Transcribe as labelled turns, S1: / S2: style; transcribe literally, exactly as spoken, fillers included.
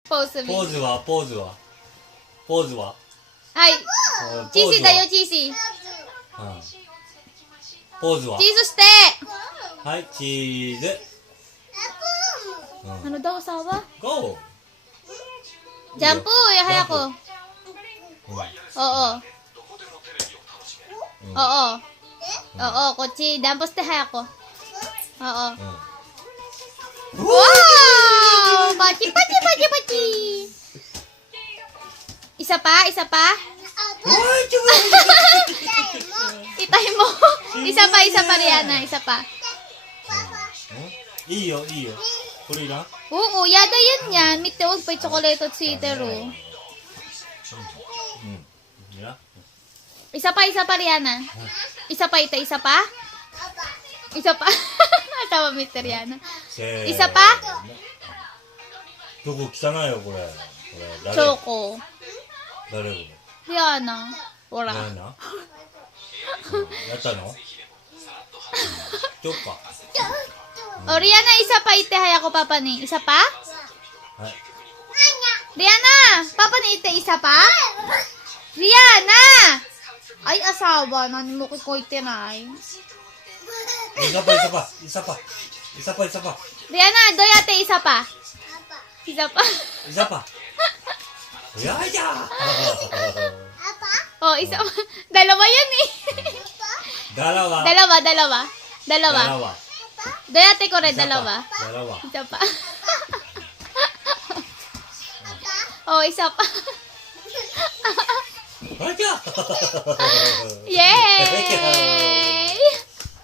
S1: ポーズ見
S2: ポーズはポーズはポーズは
S1: はい。
S2: うん
S1: チーシーだよ、
S2: ポーズ
S1: チーシー。
S2: はうんポーズは
S1: チーズして
S2: はいチーズ
S1: あの、どうさは
S2: ゴー
S1: ジャンプや、早く。
S2: うん
S1: Oo.
S2: うん
S1: Oo. Oo, kotsi. Dampos te hayako. Oo.
S2: うん
S1: Wow! Pachi, pachi, pachi, pachi. Isa pa? Isa pa?
S2: おいちょっ
S1: Itay mo. Isa pa, isa pa, Rihanna. Isa pa.
S2: といいよいいよこれいらん
S1: Oo, yada yun yan. Mite, huwag pa yung chocolate at sweeter, oh.
S2: うんいらん
S1: Isa pa, isa pa, Rihanna. Isa pa, ita, isa pa? Isa pa. Tawa, Mister Rihanna.
S2: せーの
S1: Isa pa?
S2: どこ汚いよこれこれ誰
S1: Choco.
S2: 誰これ
S1: Rihanna. Wala.
S2: 誰なうんやったのちょっか
S1: O, Rihanna, isa pa, ite, hayako, papa ni. Isa pa?
S2: はい
S1: Rihanna! Papa ni ite, isa pa? Rihanna! Ay, asawa. Nani mo kikoite na ay.
S2: isa pa isa pa isa pa isa pa isa pa
S1: Rihanna, doyate, isa pa. Isa pa.
S2: isa paやいじゃ
S1: Oh, isa pa. Dalawa yun eh.
S2: だらわ
S1: Dalawa, dalawa.
S2: だら
S1: Dalawa.
S2: わ
S1: Doyate ko rin,
S2: だ
S1: dalawa.
S2: らわ
S1: Isa pa. Oh, isa pa.
S2: あいじゃ
S1: Yay!